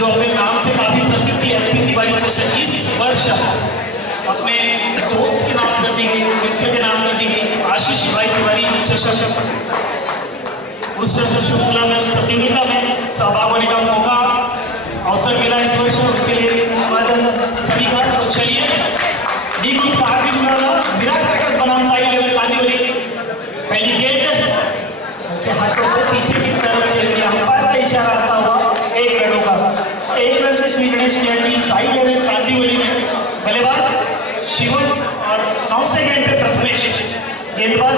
जो अपने नाम से काफी प्रसिद्ध थी एसपी तिवारी चषक, इस वर्ष अपने दोस्त के नाम कर दी गई, मित्र के नाम कर दी गई, आशीष भाई तिवारी चषक। उस श्रृंखला में, उस प्रतियोगिता में सहभाग होने का मौका अवसर मिला इस वर्ष, उसके लिए धन्यवाद सभी का। तो चलिए डी ग्रुप का आखिरी मुकाबला विराट पैकर्स बनाम साई लेवल कांदिवली। पहली गेंद उनके हाथों से पीछे की तरफ खेल दिया, अंपायर का इशारा आता हुआ 1 रनों का। 1 रन से श्री गणेश की टीम साई लेवल कांदिवली में। बल्लेबाज शिवम और नौस्टे गेंद पे प्रथमेश, गेंदबाज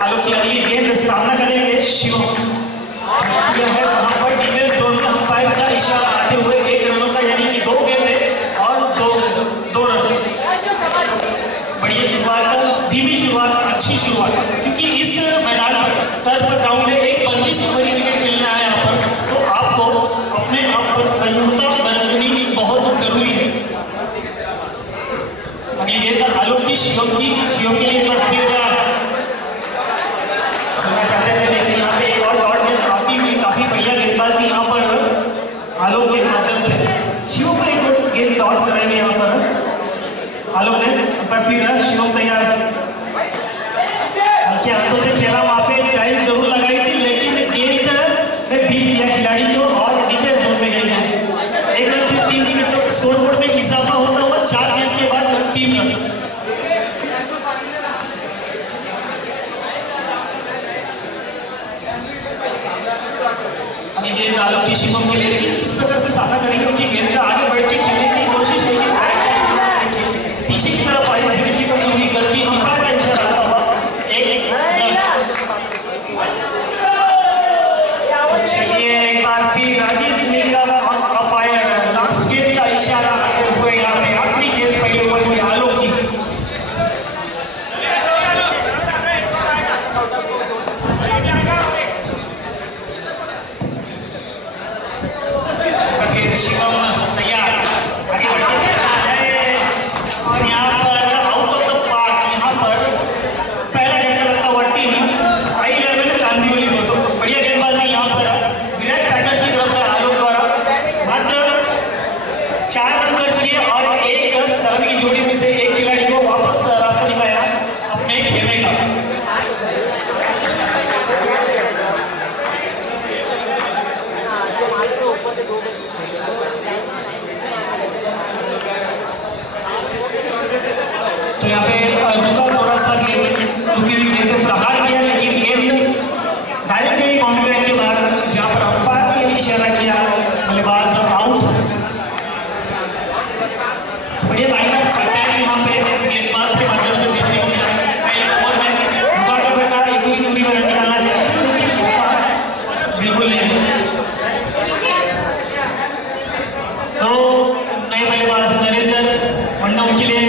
आलोक की अगली गेंद सामना करेंगे शिवम। यह है वहां पर डिटेल जोन में अंपायर का इशारा आते हुए 1 रनों का, यानी कि 2 गेंदें और 2 रन। बढ़िया शुरुआत, धीमी शुरुआत, अच्छी शुरुआत, क्योंकि इस मैदान पर टर्फ ग्राउंड है, एक बंदिश में बड़ी क्रिकेट खेलना है यहाँ पर, तो आपको अपने आप पर संयमता बरतनी बहुत जरूरी है। अगली गेंद आलोक की शिवम के लिए एक बार फिर चाहते थे, लेकिन यहाँ पे एक और डॉट गेंद आती हुई, काफी बढ़िया गेंदबाजी यहाँ पर आलोक के माध्यम से शिवम को एक और गेंद डॉट कराएंगे यहाँ पर आलोक ने। पर फिर शिवम तैयार, उनके हाथों से खेला, वहां पे ड्राइव जरूर लगाई थी, लेकिन गेंद ने बीट लिया खिलाड़ी को और विकेट जोन में गई है। 1 रन से 3 विकेट स्कोरबोर्ड में इजाफा होता हुआ 4 गेंद के बाद 3 रन। अगली गेंद आलोक की शिवम के लिए, लेकिन किस प्रकार से सामना करेंगे, उनकी गेंद का आगे बढ़ के खेलने की कोशिश है, पीछे की तरफ आई, विकेट कीपर से हुई गलती, अंपायर का इशारा आता हुआ 1 रन। तो चलिए एक बार फिर राजीव निगम अंपायर, लास्ट गेंद का इशारा आते हुए यहाँ पे आखिरी गेंद पहले ओवर की आलोक की। शिवम तैयार, आगे बढ़ के खेलना है और यहाँ पर आउट ऑफ द पार्क, यहाँ पर पहला झटका लगता हुआ टीम साई लेवल कांदिवली को। तो बढ़िया गेंदबाजी यहाँ पर विराट पैकर्स की तरफ से आलोक द्वारा, मात्र 4 रन खर्च किए और एक सरन की जोड़ी में से एक खिलाड़ी को वापस रास्ता दिखाया अपने खेलने का। तो यहाँ पे रुका थोड़ा सा गेंद, रुकी हुई गेंद पे प्रहार किया, लेकिन गेंद डायरेक्ट गई बाउंड्री लाइन के बाहर, जहाँ पर अंपायर ने इशारा किया बल्लेबाज आउट। तो बढ़िया लाइन ऑफ अटैक यहाँ पे गेंदबाज के माध्यम से देखने को मिला। पहले ओवर में रुका कर रखा, एक ही दूरी में रन निकालना चाहिए, बिल्कुल नहीं। तो नए बल्लेबाज नरेंद्र वन्ना उनके लिए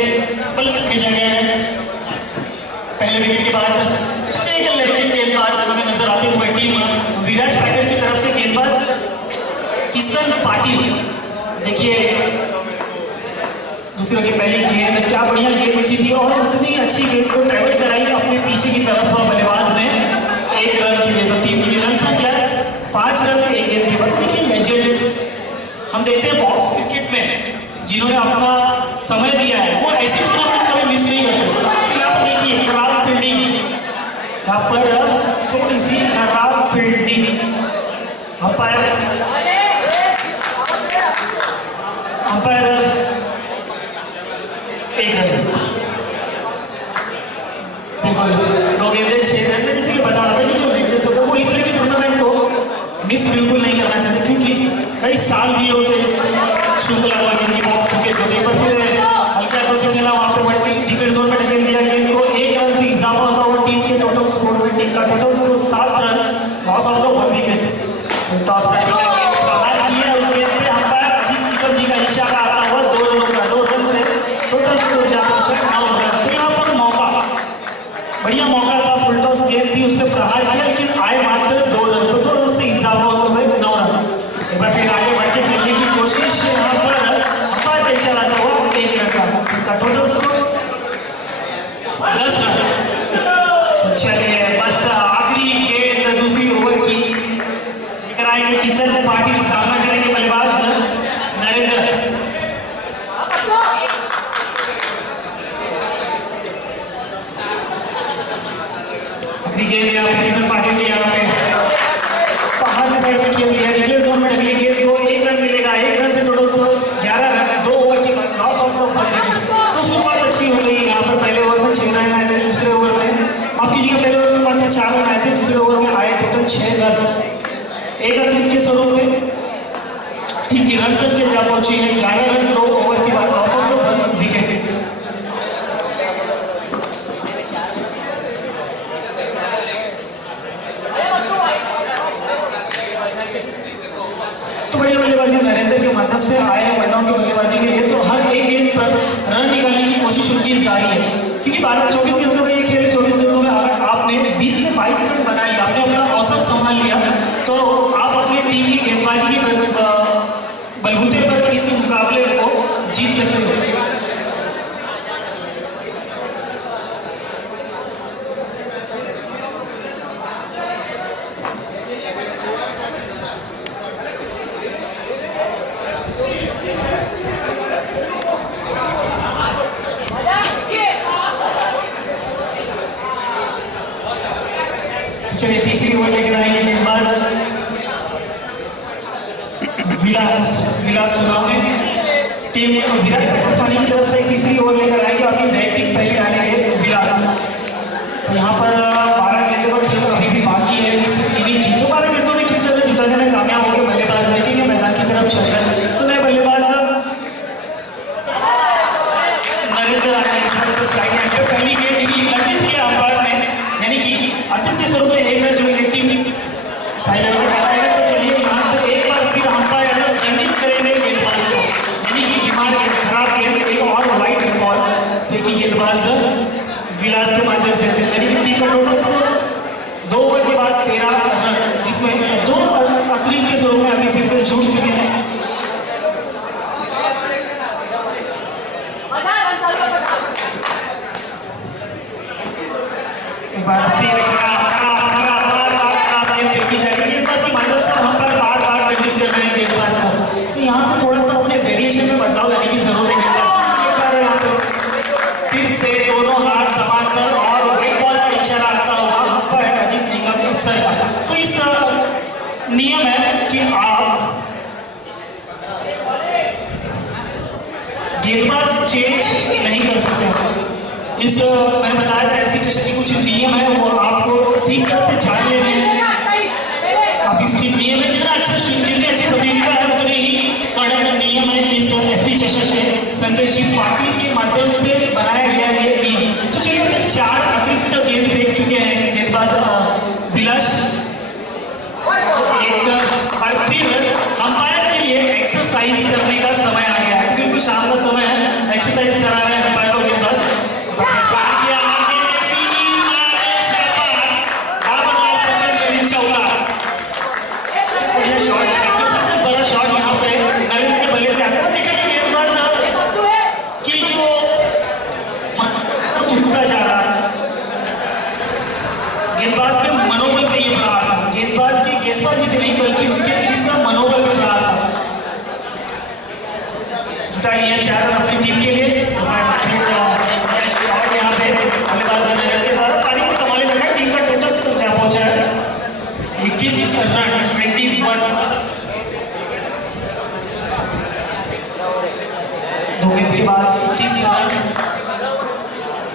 भेजा गया है पहले विकेट के बाद। एक लेफ्ट गेंदबाज हमें नजर आते हुए टीम विराट पैकर की तरफ से गेंदबाज किशन पाटिल। देखिए दूसरे की पहली गेंद, क्या बढ़िया गेंद की थी और उतनी अच्छी गेंद को ट्रैवल कराई अपने पीछे की तरफ बल्लेबाज ने 1 रन के लिए। तो टीम की रन संख्या 5 रन 1 गेंद के बाद। देखिए लेजेंड हम देखते हैं बॉक्स क्रिकेट में जिन्होंने अपना समय दिया है, वो ऐसी टूर्नामेंट कभी मिस नहीं करते। यहाँ पर देखिए खराब फील्डिंग, यहाँ पर थोड़ी सी खराब फील्डिंग, अंपायर 1 रन, बिल्कुल 2 गेंदें 6 रन में। जैसे कि बता रहा था कि जो लेजेंड्स होते हैं वो इस तरह की टूर्नामेंट को मिस बिल्कुल नहीं करना चाहते, क्योंकि कई साल भी होते हैं इस श्रृंखला में बॉक्स क्रिकेट होते हैं। पर फिर हल्के हाथों से खेला, वहां पे डिफेंस जोन में ढकेल दिया गेंद को, 1 रन से इजाफा होता हुआ टीम के टोटल स्कोर में, टीम का total score 7 run, loss of the 1 wicket. Toss batting का गेंद प्रहार किया, उस गेंद पे अंपायर अजीत निगम जी का इशारा आता हुआ 2 रनों का, 2 रन से टोटल स्कोर जाकर 9 रन। तो यहाँ पर मौका, बढ़िया मौका था, फुल टॉस गेंद थी, उस पर प्रहार किया, लेकिन आए मात्र 2 रन। तो 2 रन से इजाफा होते हुए 9 रन। एक बार फिर आगे बढ़ के खेलने की कोशिश, यहाँ पर अंपायर का इशारा आता हुआ 1 रन का टोटल स्कोर 10 रन। तो चलिए बस आखिरी गेंद दूसरी ओवर की 6 रन एक अतिरिक्त के स्वरूप में टीम की रन संख्या जहां पहुंची है 11 रन 2 ओवर के बाद लॉस ऑफ द विकेट। तो बढ़िया बल्लेबाजी नरेंद्र के माध्यम से आए हैं वनडाउन की बल्लेबाजी के लिए। तो हर एक गेंद पर रन निकालने की कोशिश उनकी जारी है, क्योंकि 24 गेंदों में ये खेल है। 24 गेंदों में अगर आपने 20 से 22 रन बना लिया, आपने अपना औसत संभाल लिया, तो आप अपनी टीम की गेंदबाजी की बलबूते पर इस मुकाबले को जीत सकते हो। चलिए तीसरी ओवर लेकर आएंगे गेंदबाज विलास सुनावने। टीम विराट पटवानी की तरफ से तीसरी ओवर लेकर आएंगे अपनी नैतिक पहले डालेंगे विलास। तो यहाँ पर 12 गेंदों का खेल अभी भी बाकी है इस इनिंग की। तो 12 गेंदों में कितने रन जुटाने में कामयाब होकर बल्लेबाज देखेंगे मैदान की तरफ चलकर। तो नए बल्लेबाज नरेंद्र आए स्ट्राइक एंड पे पहली गेंद लंबित किया अंपायर ने, यानी कि अतिरिक्त स्वरूप में 1 रन जुड़ेंगे टीम साइड लाइन पर जाता है। तो चलिए यहाँ से एक बार फिर अंपायर दंडित करेंगे गेंदबाज को, यानी कि डिमांड गेंद खराब गेंद एक और वाइट बॉल लेकिन गेंदबाज विलास के माध्यम से, यानी कि टीम का टोटल स्कोर 2 ओवर के बाद 13 रन, जिसमें 2 अतिरिक्त के स्वरूप में अभी फिर से छूट चुके हैं। एक बार फिर फेंकी जाएगी गेंदबाज के माध्यम से, हम पर बार दंडित कर रहे हैं गेंदबाज को। तो यहाँ से थोड़ा सा अपने वेरिएशन में बदलाव लाने की जरूरत है गेंदबाज को। एक बार यहाँ पे फिर से दोनों हाथ समाकर और व्हाइट बॉल का इशारा आता हुआ अंपायर अजीत निगम इस सर का। तो इस नियम है कि आप गेंदबाज चेंज नहीं कर सकते। इस मैंने बताया था एसपी चेशन की कुछ नियम है, वो आपको ठीक तरह से जान लेने हैं। काफी स्ट्रिक्ट नियम है, जितनी अच्छी प्रतियोगिता है उतने ही कड़क नियम है इस एसपी चेशन के संदेश जी पाटिल के माध्यम से बनाया गया ये नियम। तो चलिए अब तक 4 अतिरिक्त गेंद फेंक चुके हैं गेंदबाज विलास। एक बार फिर अंपायर के लिए एक्सरसाइज करने का समय आ गया है, क्योंकि शाम का समय है, एक्सरसाइज करा रहे हैं अंपायर को गेंदबाज। बड़ा शॉट यहाँ पे नरेंद्र के बल्ले से आता है। देखा कि गेंदबाज की जो टूटता जा रहा है, गेंदबाज के मनोबल पे ये प्रहार था। गेंदबाज की गेंदबाजी पे नहीं बल्कि उसके इस मनोबल पे प्रहार था। जुटा लिया 4 रन अपनी टीम के लिए। यहाँ पे बल्लेबाज के द्वारा पारी को संभाले रखा है। टीम का टोटल स्कोर क्या पहुंचा है 21 रन 21। 2 गेंद के बाद 21 रन।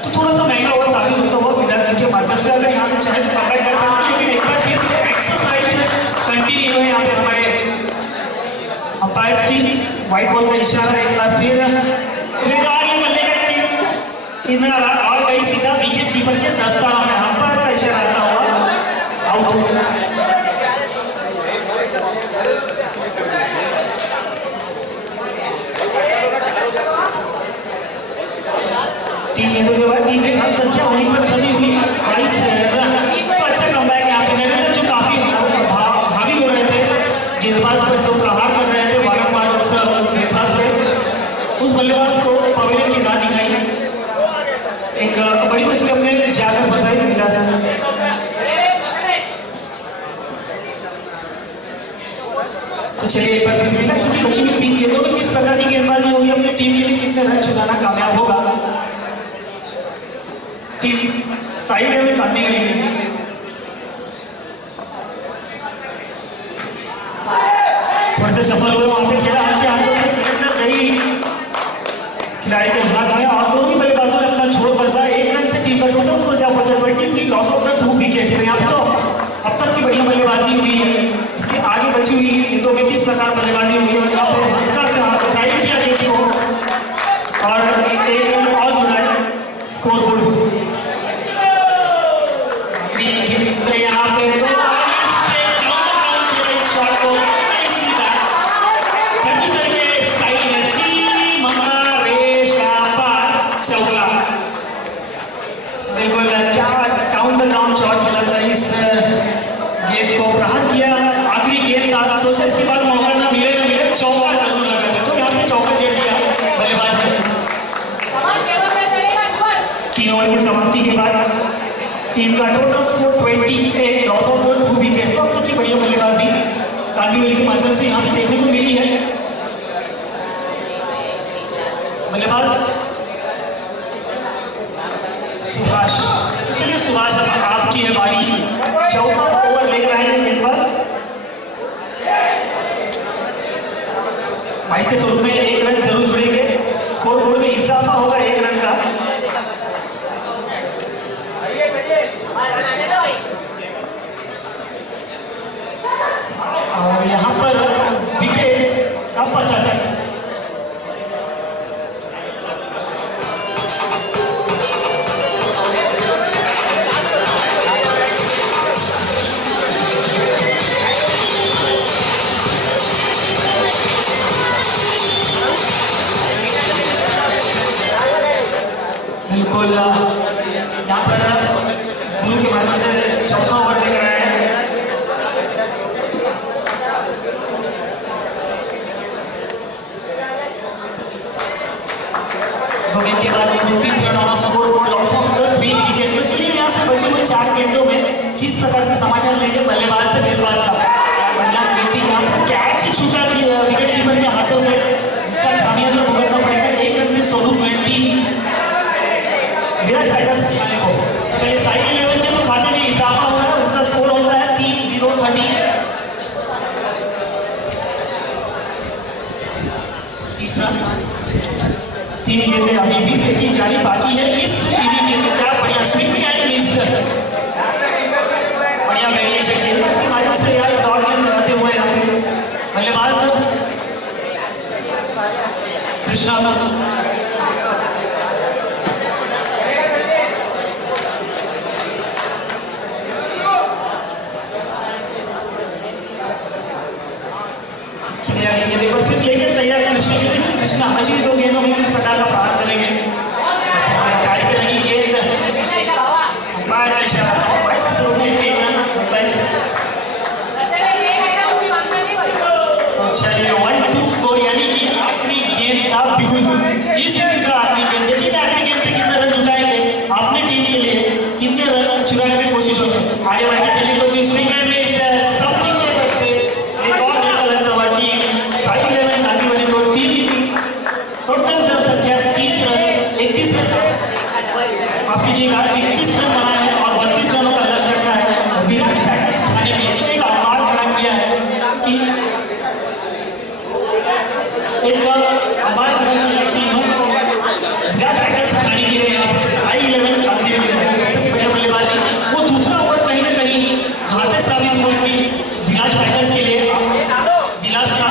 तो थोड़ा सा महंगा ओवर साबित होता हुआ विलास जी के माध्यम से, अगर यहाँ से चाहे तो कमबैक कर सकते हैं, लेकिन एक बार फिर से एक्सरसाइज कंटिन्यू है यहाँ पे हमारे अंपायर्स की। व्हाइट बॉल का इशारा एक बार फिर किनारा और गई सीधा विकेट कीपर के दस्ताना में। अंपायर का इशारा आता हुआ आउट। 3 गेंदों के बाद टीम की रन संख्या वहीं पर कमी हुई 22 रन। तो अच्छा कमबैक यहाँ पे नरेंद्र जो काफी हावी हो रहे थे गेंदबाज पर, जो प्रहार कर रहे थे बारंबार उस गेंदबाज पे, उस बल्लेबाज को पवेलियन की राह दिखाई। एक बड़ी मछली अपने जाल में फंसाई विलास। तो चलिए एक बार फिर विलास की बची हुई 3 गेंदों में किस प्रकार की गेंदबाजी होगी, अपनी टीम के लिए कितने रन चुनाना कामयाब होगा। टीम साइड में कांदी गई थोड़े से सफल हुए वहां पे, खेला हाथ के हाथों से गई खिलाड़ी के हाथ में, और दोनों ही बल्लेबाजों ने अपना छोड़ बदला। 1 रन से टीम का टोटल स्कोर जा पहुंचा 23, लॉस ऑफ द 2 विकेट्स। यहाँ पे तो अब तक की बढ़िया बल्लेबाजी प्रकार बल्लेबाजी हुई और यहाँ पे हल्का से हाथ ड्राइव किया गेंद को और एक रन और जुड़ा है स्कोर बोर्ड पर। यहाँ पे तो इस शॉट को सीधा छत्तीसगढ़ के स्टाइल में सीमा रेशा पर चौका। बिल्कुल क्या डाउन द ग्राउंड शॉट खेला था, इस गेंद को प्रहार किया। आखिरी गेंद सोचा इसके बाद मौका ना मिले चौका जरूर लगा था, तो यहाँ पे चौका जड़ दिया बल्लेबाज ने। 3 ओवर की समाप्ति के बाद टीम का total score 28, loss of 2 wicket. तो अब तक की बढ़िया बल्लेबाजी कांदिवली के माध्यम से यहाँ पे देखने को मिली है। बल्लेबाज सुभाष। चलिए सुभाष, अब आपकी है बारी। चौथा ओवर लेकर आएंगे गेंदबाज। 22 के शुरू में 1 रन जरूर जुड़ेंगे, स्कोर बोर्ड में इजाफा होगा 1 रन का। और यहाँ पर विकेट का पता है। बिल्कुल यहाँ पर गुरु के माध्यम से चौथा ओवर लेकर आए हैं। दो गेंद के बाद 29 रन और score board loss of 3 wicket. तो चलिए यहाँ से बचे हुए 4 गेंदों में किस प्रकार से समाचार लेंगे बल्लेबाज से गेंदबाज का। बढ़िया गेंदी यहाँ पर कैच छूटा विकेट कीपर के हाथों से, जिसका खामियाजा भुगतना पड़ेगा। 1 रन के स्वरूप में टीम विराट टाइगर्स खाने को। चलिए साइकिल लेवल के तो खाते में इजाफा हुआ है, उनका स्कोर होता है 3-0-30। तीसरा 3 गेंदें अभी भी फेंकी जा रही बाकी है इस इनिंग में। क्या बढ़िया स्विंग एंड मिस, बढ़िया वेरिएशन गेंदबाज के माध्यम से यार डॉट गेंद कराते हुए यहाँ पे बल्लेबाज कृष्णा। चलिए अगली गेंद पर फिर लेकर तैयार है कृष्णा के लिए। कृष्णा बची 2 गेंदों में किस प्रकार का प्रहार करेंगे। पैर पे लगी गेंद, अंपायर का इशारा था। 22 के शुरू में 1 रन 22। तो चलिए 1-2 को, यानी कि आखिरी गेंद का बिगुल। इस इनिंग का आखिरी गेंद, देखिए आखिरी गेंद पे कितने रन जुटाएंगे अपनी टीम के लिए, कितने रन चुराने की कोशिश होगी। आगे बढ़ के खेलने की कोशिश स्विंग एंड मिस, स्टंपिंग के करते एक और झटका लगता हुआ टीम साइड लेवल कांदिवली को टीम की टोटल जनसंख्या 30 रन 31 रन माफ कीजिएगा 31 रन बनाए हैं और 32 रनों का लक्ष्य रखा है विराट टाइगर्स खाने के लिए। तो एक आभार खड़ा किया है कि एक आभार खड़ा किया है टीम विराट टाइगर्स खाने के लिए यहाँ पर साइड लेवल कांदिवली में बढ़िया बल्लेबाजी। वो दूसरा ओवर कहीं ना कहीं घातक साबित हुआ कि विराट टाइगर्स के लिए विलास का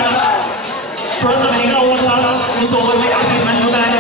थोड़ा सा महंगा ओवर था। उस ओवर में काफी रन जुटा है।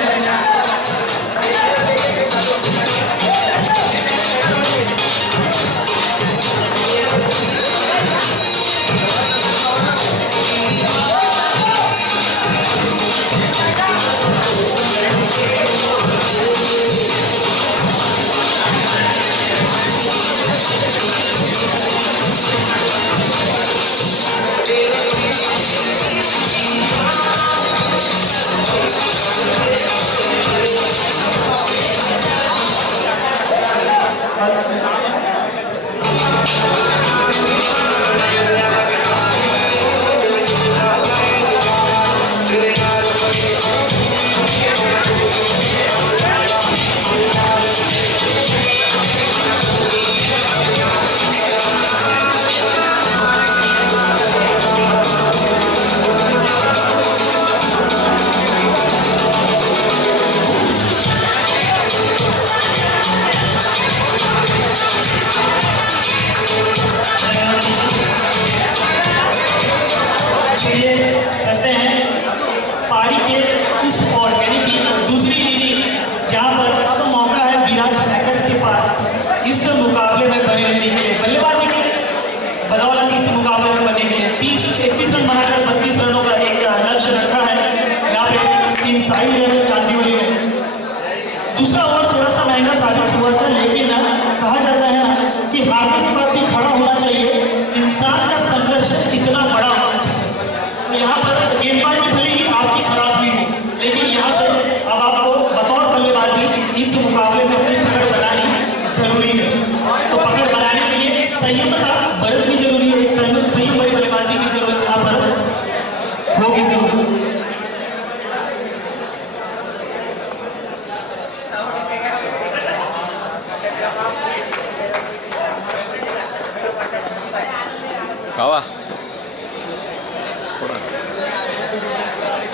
कावा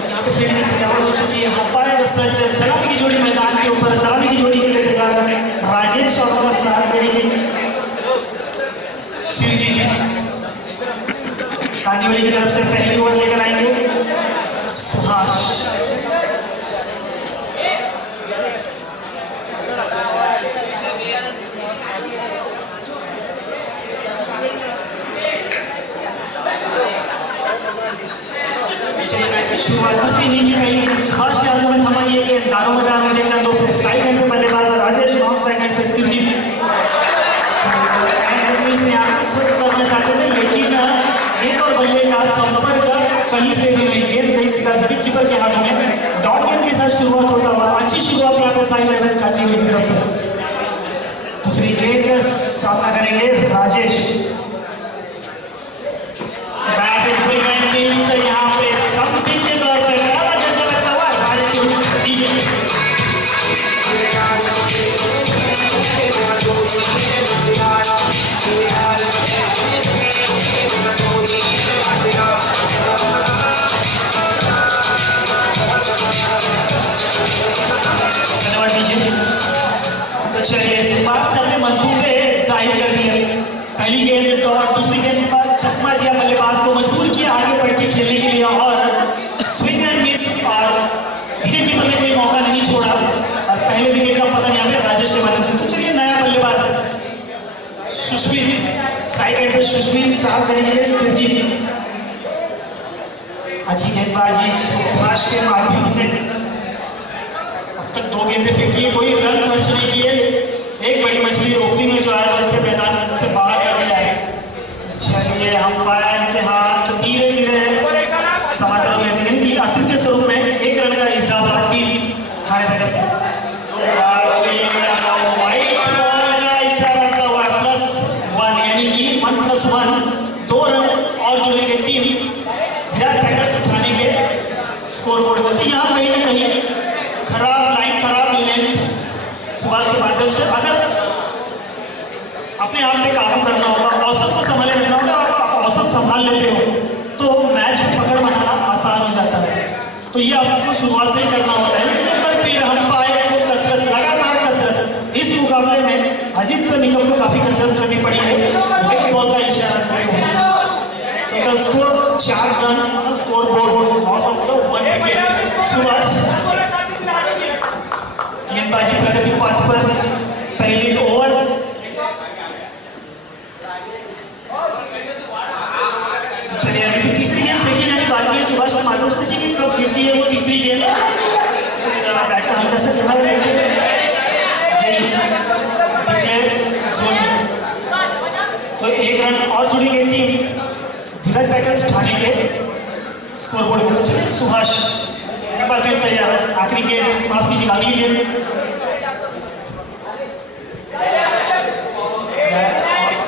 यहाँ पे फील्ड की सजावट हो चुकी है। अंपायर सज्जन सलामी की जोड़ी मैदान के ऊपर, सलामी की जोड़ी के लिए तैयार राजेश और उनका साथ देंगे शिव जी कांदीवली की तरफ से पहली ओवर लेकर आएंगे सुभाष। शुरुआत दूसरी इनिंग की पहली गेंद सुभाष के हाथों में थमा ये गेंद दारोमदार में देखकर दो स्ट्राइक एंड पे बल्लेबाज राजेश, नॉन स्ट्राइक एंड पे शिवजी से आगे स्विच करना चाहते थे, लेकिन गेंद और बल्ले का संपर्क कहीं से भी नहीं। गेंद गई सीधा विकेट कीपर के हाथों में। डॉट गेंद के साथ शुरुआत होता हुआ अच्छी शुरुआत यहाँ पे साई लेवल कांदीवली की तरफ से। दूसरी गेंद का सामना करेंगे राजेश। यहाँ पे स्टंपिंग के तौर पर लगता हुआ धन्यवाद दीजिए। तो चलिए सुभाष ने अपने मंसूबे जाहिर कर दिए। पहली गेंद डॉट, दूसरी गेंद पर चकमा दिया, बल्लेबाज को मजबूर किया आगे बढ़ के खेलने के लिए और स्विंग एंड मिस और विकेट कीपर ने कोई मौका नहीं छोड़ा और पहले विकेट का पतन यहाँ पे राजेश के माध्यम से। तो चलिए नया बल्लेबाज सुष्मित, साइड एंड पे सुष्मित साफ करेंगे सिरजीत। अच्छी गेंदबाजी सुभाष के माध्यम से। अब तक दो गेंदें फेंकी है, कोई रन खर्च नहीं किए। एक बड़ी मछली ओपनिंग में जो आया उससे मैदान से बाहर कर दिया है। चलिए अंपायर के हाथ धीरे धीरे समाचार देते हैं कि अतिरिक्त स्वरूप में एक रन का इजाफा टीम हारे कर सकती है। वाइट बॉल का इशारा का हुआ +1 यानी कि 1+1 2 रन और जुड़ेगी टीम विराट टाइगर्स उठाने के स्कोर बोर्ड में। तो यहाँ कहीं ना कहीं खराब लाइन, खराब लेंथ सुभाष के माध्यम से अगर अपने आप पे काबू करना होगा, औसत को संभाले रखना होगा। आप औसत संभाल लेते हो तो मैच पकड़ बनाना आसान हो जाता है। तो ये आपको शुरुआत से ही करना होता है, लेकिन एक बार फिर अंपायर को कसरत, लगातार कसरत। इस मुकाबले में अजीत सर निकम को काफी कसरत करनी पड़ी है वाइट बॉल का इशारा करते हुए। Total score 4 run, score board loss of the 1 wicket. Subhash गेंदबाजी प्रगति पथ पर पहली ओवर। चलिए अभी तीसरी गेंद फेंकी जाने बाकी है सुभाष के माध्यम से। देखिए कि कब गिरती है वो तीसरी गेंद। बैट का हल्का सा किनारा लेके डिक्लेयर जोन। तो 1 रन और जुड़ेगी टीम विराट टाइगर्स ठाणे के स्कोर बोर्ड में। तो चलिए सुभाष एक बार फिर तैयार है। आखिरी गेंद, माफ कीजिए अगली गेंद।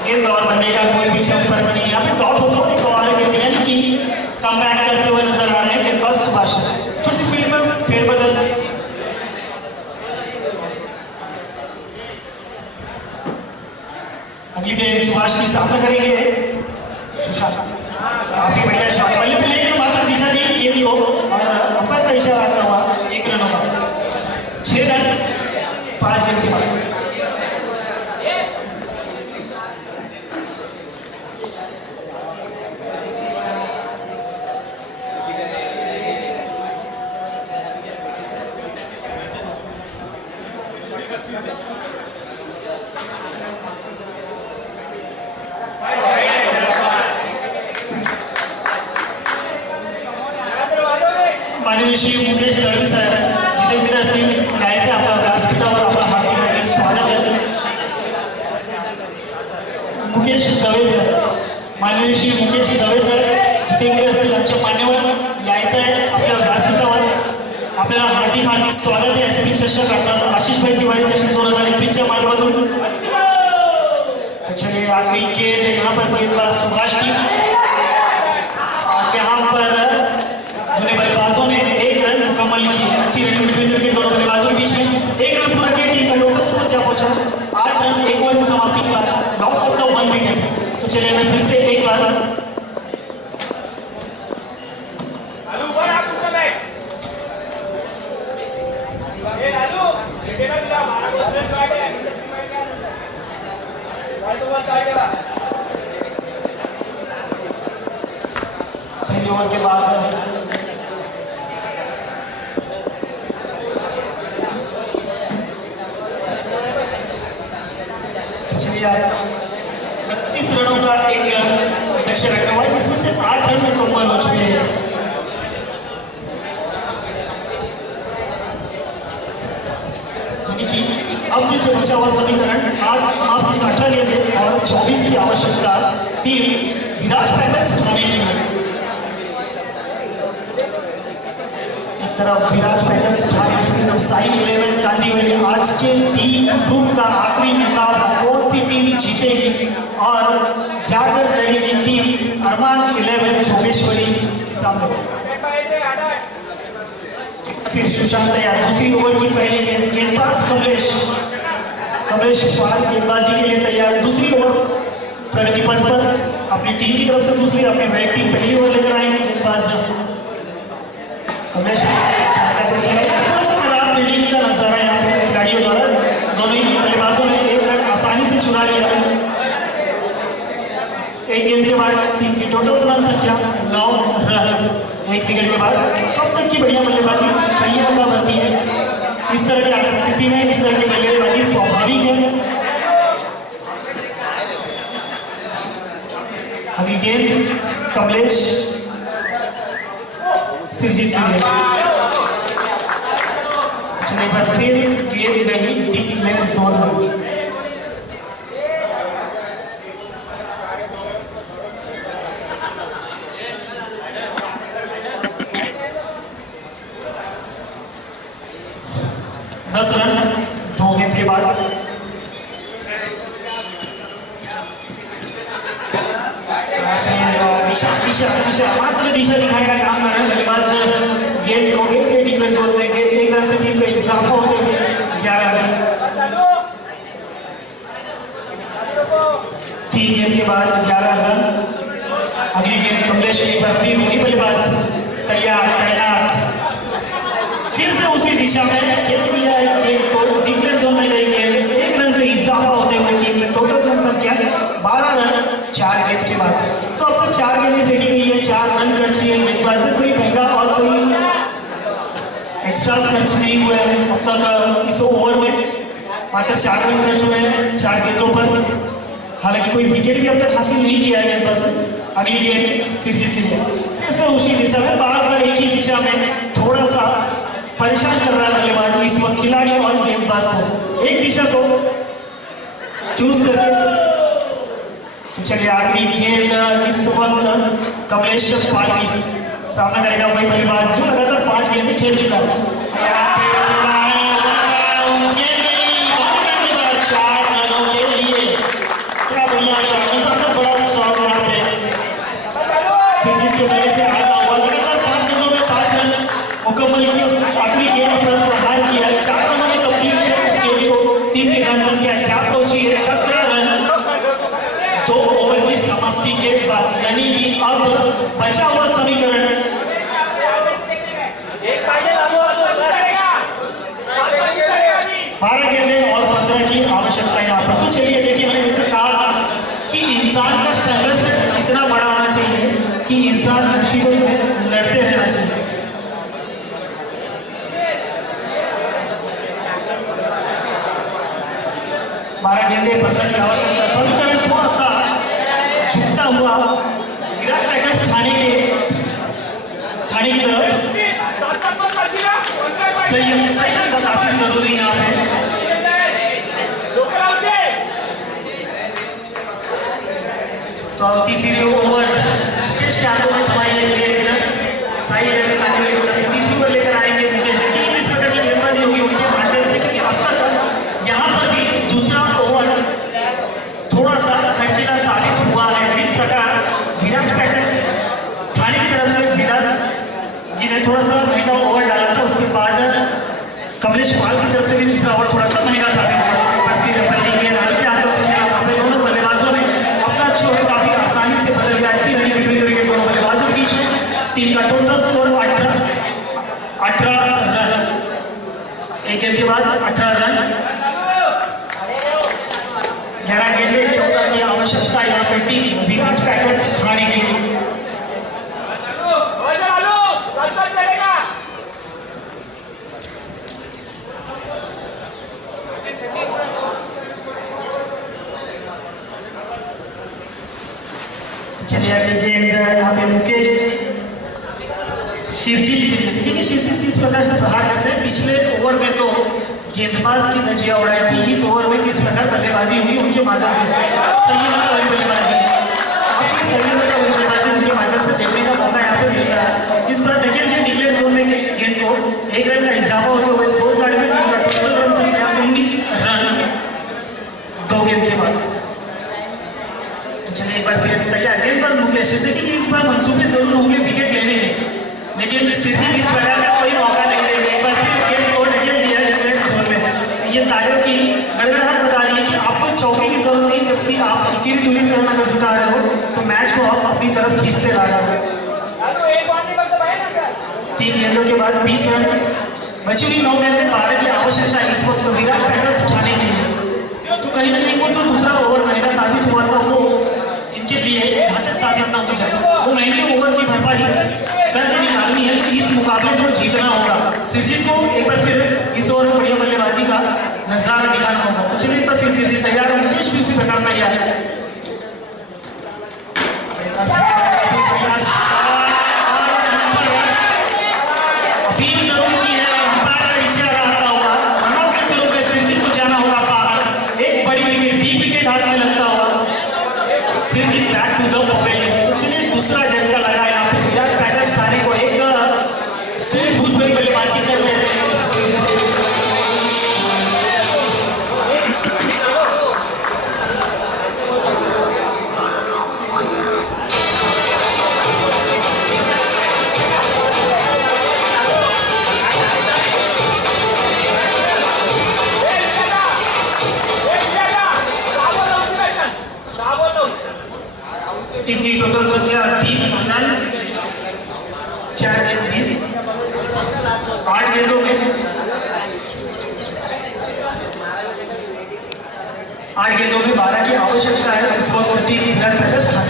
गेंद और बनने का कोई भी संपर्क नहीं। यहाँ पे डॉट होता है, यानी कि कम बैक करते हुए नजर आ रहे हैं गेंदबाज सुभाष। थोड़ी सी फील्ड में फेरबदल। अगली गेंद सुभाष की सामना करेंगे सुशांत। काफी बढ़िया शॉट, बल्ले पे लेकर मात्र दिशा दी गेंद को और अंपायर का इशारा आता हुआ 1 रन होगा। 6 रन 5 गेंद के बाद। माननीय श्री मुकेश दवे सर जिथे इकडे असतील यायचे आपल्या व्यासपीठावर आपलं हार्दिक स्वागत आहे। मुकेश दवे सर, माननीय श्री मुकेश दवे सर जिथे इकडे असतील आमच्या मान्यवर यायचं आहे आपल्या व्यासपीठावर। आपल्याला हार्दिक स्वागत आहे। एसपी चषक करतात आशीषभाई तिवारी चषक 2021 च्या माध्यमातून। तो चलिए आखिरी गेंद यहाँ पर गेंदबाज सुभाष की और यहाँ पर दोनों बल्लेबाजों ने 1 रन मुकम्मल की है। अच्छी रनिंग के दोनों बल्लेबाजों के बीच में 1 रन पूरा किया। टीम का टोटल स्कोर क्या पहुंचा? 8 रन 1 ओवर की समाप्ति के बाद, लॉस ऑफ द 1 विकेट। तो चलिए मैं फिर से एक बार ओवर। पहले ओवर के बाद चलिए 32 रनों का एक लक्ष्य रखा हुआ है, जिसमें से 8 रन मुकम्मल हो चुके हैं। यानी कि अब जो बचा हुआ समीकरण 18 गेंदें और 24 की आवश्यकता टीम विराट पैकेज उठाने की है। एक तरफ विराट पैकेज उठाने, दूसरी तरफ साई 11 कांदीवली। आज के डी ग्रुप का आखिरी मुकाबला कौन सी टीम जीतेगी और जाकर लड़ेगी टीम अरमान 11 जोगेश्वरी के सामने। फिर सुशांत तैयार, दूसरी ओवर की पहली गेंद, गेंदबाज कमलेश पाल गेंदबाजी के लिए तैयार। दूसरी ओवर प्रगति पथ पर अपनी टीम की तरफ से, दूसरी अपने व्यक्ति पहली ओवर लेकर आएंगे गेंदबाज कमलेश। थोड़ा सा खराब फील्डिंग का नजारा यहाँ पे खिलाड़ियों द्वारा, दोनों ही बल्लेबाजों ने 1 रन आसानी से चुरा लिया। एक गेंद के बाद टीम की टोटल रन संख्या 9 रन। एक विकेट के बाद कब तक की बढ़िया बल्लेबाजी संयमता बनती है। इस तरह की आर्थिक स्थिति में इस तरह की बल्लेबाजी स्वाभाविक है। अगली गेंद कमलेश सिरजीत की गेंद, चले बाद फिर गेंद गई डिक्लेयर जोन में। रन 2 गेंद के बाद। दिशा मात्र दिशा दिखाने का काम कर रहे हैं बल्लेबाज। गेंद को गेंद के डिक्लेयर जोन में, गेंद 1 रन से टीम का इजाफा होते हुए 11 रन। 3 गेंद के बाद 11 रन। अगली गेंद कमलेश एक बार फिर वही बल्लेबाज तैयार तैनात, फिर से उसी दिशा में खेल दिया है। गेंद को डिक्लेयर जोन में गई गेंद, 1 रन से इजाफा होते हुए टीम में टोटल रन संख्या 12 रन 4 गेंद के बाद। तो अब तक 4 गेंदें फेंकी गई है, 4 रन खर्ची है। गेंदबाज में कोई महंगा और कोई एक्स्ट्रास खर्च नहीं हुए हैं अब तक इस ओवर में। मात्र 4 रन खर्च हुए हैं 4 गेंदों पर। हालांकि कोई विकेट भी अब तक हासिल नहीं किया है गेंदबाज ने। अगली गेंद सिरजीत के लिए, फिर से उसी दिशा में, बार-बार एक ही दिशा में थोड़ा सा परेशान कर रहा है बल्लेबाज इस वक्त खिलाड़ी और गेंदबाज को, एक दिशा को चूज करके। तो चलिए आखिरी गेंद इस वक्त कमलेश पाल की सामना करेगा वही बल्लेबाज जो लगातार 5 गेंदें खेल चुका है। यहाँ पे खेला है 4 रनों के लिए। क्या बढ़िया शॉट, बड़ा शॉट यहाँ पे सिरजीत के बल्ले से आगा हुआ। लगातार 5 गेंदों में 5 रन मुकम्मल किए। आखिरी गेंद पर प्रहार किया, 4 रनों में तब्दील किया उस गेंद को। टीम की रन संख्या 4 पहुंची है 17 रन 2 ओवर की समाप्ति के बाद। यानी कि अब बचा हुआ समीकरण 12 गेंदें और 15 की आवश्यकता है यहाँ पर। तो चलिए देखिए, मैंने जैसे कहा था कि इंसान का संघर्ष इतना बड़ा होना चाहिए कि इंसान मुसीबत में लड़ते रहना चाहिए। 12 गेंदें 15 की आवश्यकता। समीकरण थोड़ा सा झुकता हुआ विराट पैकेज थाने की तरफ। संयम का काफी जरूरी यहाँ पे। तो तीसरी ओवर मुकेश के हाथों में थमाई है गेंद साई 11 कांदीवली की तरफ से। तीसरी ओवर लेकर आएंगे मुकेश की किस प्रकार की गेंदबाजी होगी उनके माध्यम से, क्योंकि अब तक यहाँ पर भी दूसरा ओवर थोड़ा सा खर्चीला साबित हुआ है। जिस प्रकार विराट पैकेज थाने की तरफ से विराज जी ने थोड़ा सा महंगा ओवर डाला था, उसके बाद कमलेश पाल की तरफ से भी दूसरा ओवर थोड़ा सा महंगा साबित हुआ। पहली गेंद हल्के हाथों से खेला, दोनों बल्लेबाजों ने अपना जो है काफी आसानी से बदल गया। 18 रन, एक गेंद के बाद 18 रन, 11 गेंदे, चौका की आवश्यकता यहाँ पे टीम विराज पैकेट्स खाने के लिए। चलिए अगली गेंद यहाँ पे मुकेश शिवजीत की, देखिए शिवजीत इस प्रकार से प्रहार करते हैं। पिछले ओवर में तो गेंदबाज की धज्जियां उड़ाई थी, इस ओवर में किस प्रकार बल्लेबाजी हुई उनके माध्यम से सही बल्लेबाजी, काफी सही बल्लेबाजी उनके माध्यम से देखने का मौका यहाँ पे मिल रहा है। इस बार देखिए डिक्लेयर जोन में गेंद को 1 रन का इजाफा होते हुए स्कोर कार्ड में टीम का टोटल रन संख्या 19 रन 2 गेंद के बाद। तो चलिए एक बार फिर तैयार गेंदबाज मुकेश, देखिए इस बार मंसूबे जरूर होंगे विकेट लेने के, लेकिन सिर्फ इस प्रकार का कोई मौका नहीं देंगे। एक बार फिर गेंद को ढकेल दिया डिक्लेयर जोन में, ये तालियों की गड़गड़ाहट बता रही है कि आपको चौके की जरूरत नहीं, जबकि आप इतनी दूरी से रन अगर जुटा रहे हो तो मैच को आप अपनी तरफ खींचते ला रहे हो। 3 गेंदों के बाद 20 रन, बची हुई 9 गेंदें, 12 की आवश्यकता है इस वक्त विराट पैकेट्स उठाने के लिए। तो कहीं ना कहीं वो जो दूसरा ओवर महंगा साबित हुआ था वो इनके लिए घातक साबित ना हो जाए, वो महंगे ओवर की भरपाई करके निकालनी है। तो इस मुकाबले को जीतना होगा, सिरजीत को एक बार फिर इस ओवर में बढ़िया बल्लेबाजी का नजारा दिखाना होगा। तो चलिए एक बार फिर सिरजीत तैयार है, मुकेश भी उसी प्रकार तैयार है। अपील जरूर की है, अंपायर का इशारा आता होगा, रनआउट के स्वरूप में सिरजीत को जाना होगा बाहर, एक बड़ी विकेट, बिग विकेट हाथ में लगता होगा, सिरजीत बैक टू द पवेलियन। तो चलिए दूसरा झटका लगा यहाँ पे विराट पैकेट्स खाने को, एक सूझबूझ भरी बल्लेबाजी कर लेते हैं। टीम की टोटल संख्या 20 रन, 4 गेंद 20, 8 गेंदों में 12 की आवश्यकता है इस वक्त टीम विराट पैकेट्स खाने।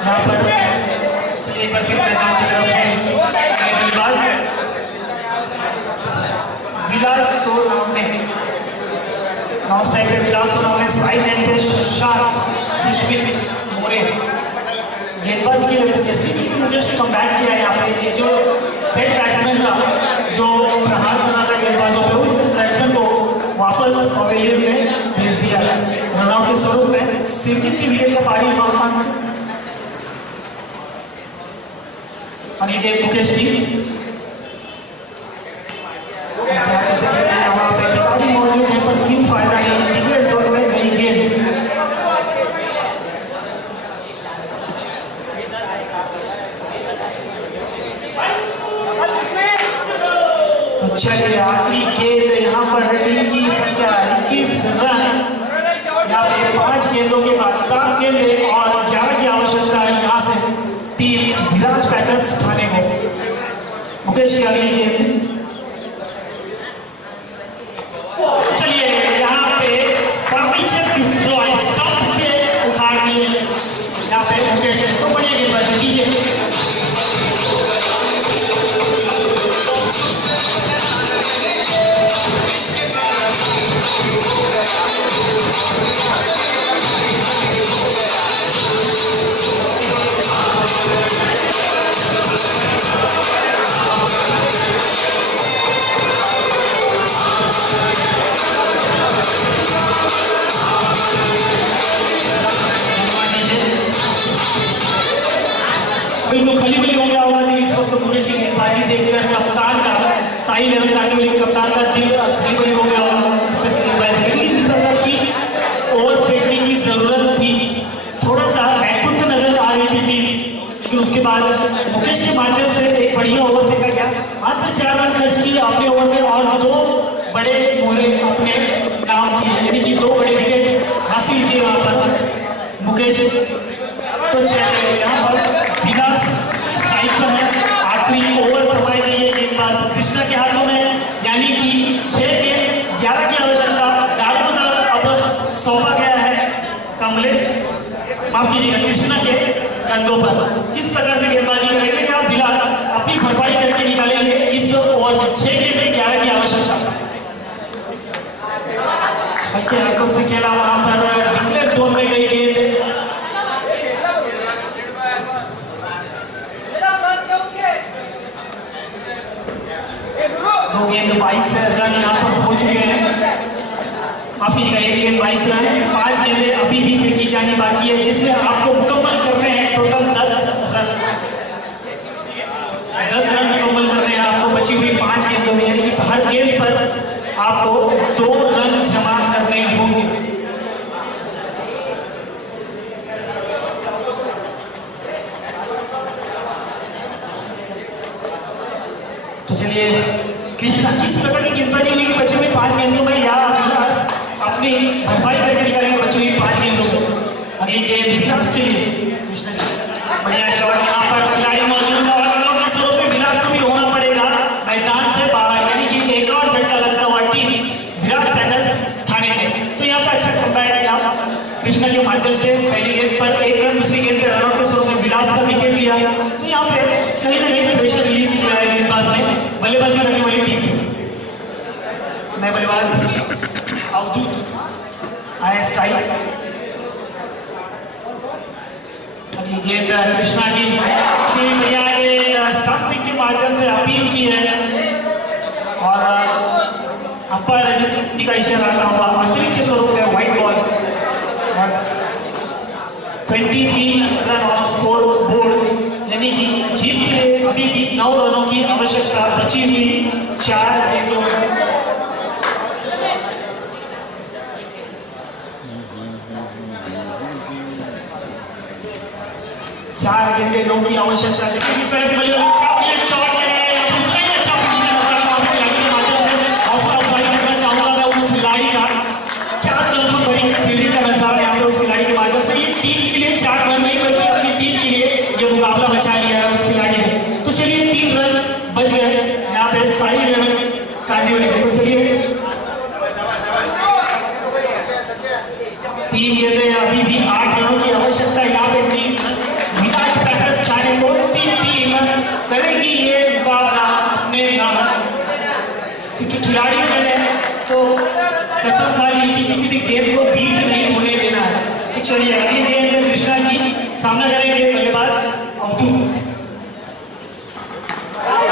यहाँ पर चलिए एक बार फिर मैदान की तरफ बल्लेबाज विलास सोनावने, लास्ट टाइम पे विलास सोनावने, राइट हैंड पे सुष्मित मोरे, गेंदबाज के लिए मुकेश, क्योंकि मुकेश ने कमबैक किया है यहाँ पे। एक जो सेट बैट्समैन का जो प्रहार करना था गेंदबाजों पे, उस बैट्समैन को वापस पवेलियन में भेज दिया रनआउट के स्वरूप में। सिरजीत की विकेट का पारी अंत, अगली गेंद मुकेश की वहां पे खिलाड़ी मौजूद है पर क्यों फायदा नहीं, डिक्लेयर जोन में गई गेंद। तो चलिए आखिरी गेंद यहाँ पर टीम की संख्या 21 रन, यहाँ पे 5 गेंदों के बाद 7 गेंदे और 11 की आवश्यकता है यहाँ से टीम विराज पैकेट्स खाने को। मुकेश की अगली गेंद, चलिए यहाँ पे फर्नीचर डिस्ट्रॉय स्टॉप के उखाड़ दिए यहाँ पे मुकेश ने, तो बढ़िया गेंदबाजी कीजिए। बिल्कुल खली बली हो गया होगा दिल इस वक्त मुकेश की गेंदबाजी देखकर, कप्तान का साहिल अहमद कादिवली के कप्तान का दिल खली बली हो गया होगा इस तरह की गेंदबाजी, इस प्रकार की ओवर फेंकने की जरूरत मुकेश के माध्यम से एक बढ़िया ओवर फेंका गया, मात्र 4 रन खर्च किए अपने ओवर में और 2 बड़े मोहरे अपने नाम किए, यानी कि 2 बड़े विकेट हासिल किए वहां पर मुकेश। तो चलिए यहाँ पर विलास स्ट्राइक पर है, आखिरी ओवर थमाई गई है गेंदबाज कृष्णा के हाथों में, यानी कि 6 के 11 की आवश्यकता दारोमदार अब सौंपा गया है कमलेश, माफ कीजिएगा कृष्णा के कंधों पर। किस प्रकार से गेंदबाजी करेंगे या विलास अपनी भरपाई करके निकालेंगे इस ओवर में? 6 गेंद 11 की आवश्यकता। हल्के हाथों से खेला, वहां पर डिक्लेयर जोन में गई गेंद, दो गेंद 22 रन यहाँ पर हो चुके हैं, माफ कीजिएगा 1 गेंद 22 रन, 5 गेंदें अभी भी फेंकी जानी बाकी है, जिसमें आपको मुकम्मल करने हैं टोटल 10 रन। 10 रन मुकम्मल करने हैं आपको बची हुई 5 गेंदों में, यानी कि हर गेंद पर आपको 2 रन जमा करने होंगे। तो चलिए कृष्णा किस प्रकार की गेंदबाजी हुई कि बची हुई 5 गेंदों में या विलास अपनी भरपाई करके निकालेंगे बची हुई 5 गेंदों को? अगली गेंद विलास के लिए, कृष्णा बढ़िया शॉट, यहाँ पर खिलाड़ी मौजूद है और रनों के स्वरूप में विलास को भी होना पड़ेगा मैदान से बाहर, यानी कि एक और झटका लगता हुआ टीम विराट पैदल थाने में। तो यहाँ पर अच्छा चल रहा है यहाँ कृष्णा के माध्यम से, पहली गेंद पर 1 रन, दूसरी गेंद पर रनों के स्वरूप में विलास का विकेट लिया, तो यहाँ पे कहीं ना कहीं प्रेशर रिलीज किया है गेंदबाज ने बल्लेबाजी करने वाली टीम को। मैं बल्लेबाज अवधूत आया स्ट्राइक, अगली गेंद कृष्णा की बढ़िया गेंद स्टंपिंग के माध्यम से अपील की है और अंपायर रजत का इशारा आता हुआ अतिरिक्त के स्वरूप में white ball. 23 run on score board, यानी कि जीत के लिए अभी भी 9 रनों की आवश्यकता बची हुई 4 गेंदों में। चार गेंदें 9 की आवश्यकता है, लेकिन इस तरह से शॉट है, उतना ही अच्छा फील्डिंग का नजारा वहां पे खिलाड़ी के माध्यम से हौसला अफजाई करना चाहूंगा मैं उस खिलाड़ी का, क्या तलखा भरी फील्डिंग का नजारा यहाँ पे उस खिलाड़ी के माध्यम से। ये टीम के लिए 4 रन नहीं बल्कि अपनी टीम के लिए ये मुकाबला बचा लिया है उस खिलाड़ी ने। तो चलिए 3 रन बच गए यहाँ पे साई लेवन कांदिवली के। तो चलिए 3 गेंदें अभी भी 8 रनों की आवश्यकता यहाँ पे टीम विराट पैदल थाने, कौन सी टीम करेगी ये मुकाबला अपने नाम, क्योंकि खिलाड़ियों ने तो कसम खा ली कि किसी भी गेंद को बीट नहीं होने देना है। तो चलिए अगली गेंद कृष्णा की सामना करेंगे बल्लेबाज अवधूत,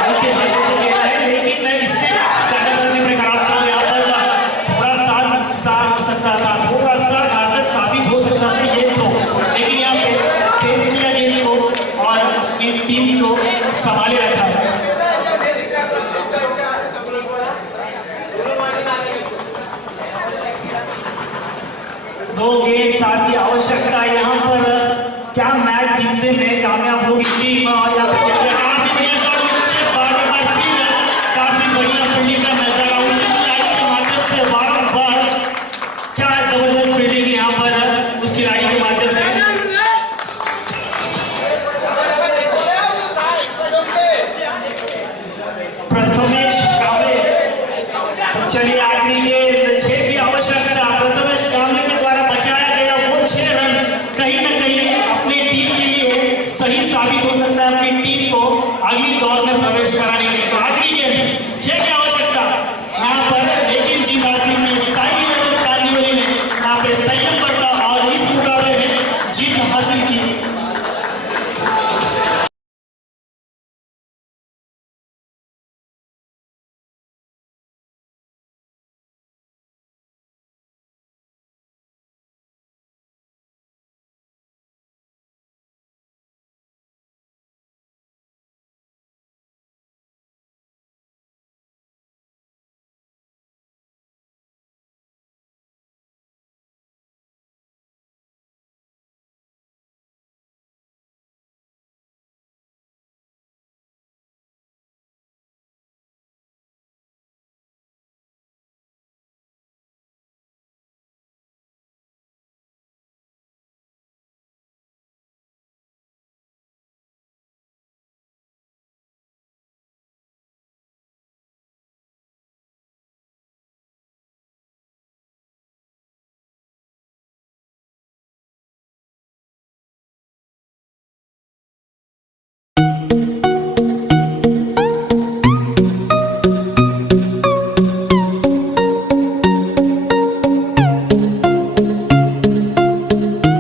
उनके हाथों से खेला है लेकिन इससे ज्यादा करने में खराब था, यहाँ पर थोड़ा सा हो सकता था, थोड़ा सा घातक साबित हो सकता था ये तो, लेकिन यहाँ पे सेव किया गेंद को और अपनी टीम को संभाले रखा है। दो गेंद 7 की आवश्यकता यहाँ पर, क्या मैच जीतने में कामयाब होगी टीम? और यहाँ पे काफी बढ़िया शॉट, काफी बढ़िया फील्डिंग का नजारा उस खिलाड़ी के माध्यम से, बार क्या जबरदस्त फील्डिंग यहाँ पर उस खिलाड़ी के माध्यम से। प्रथमेश कावे, तो चलिए आखिरी गेंद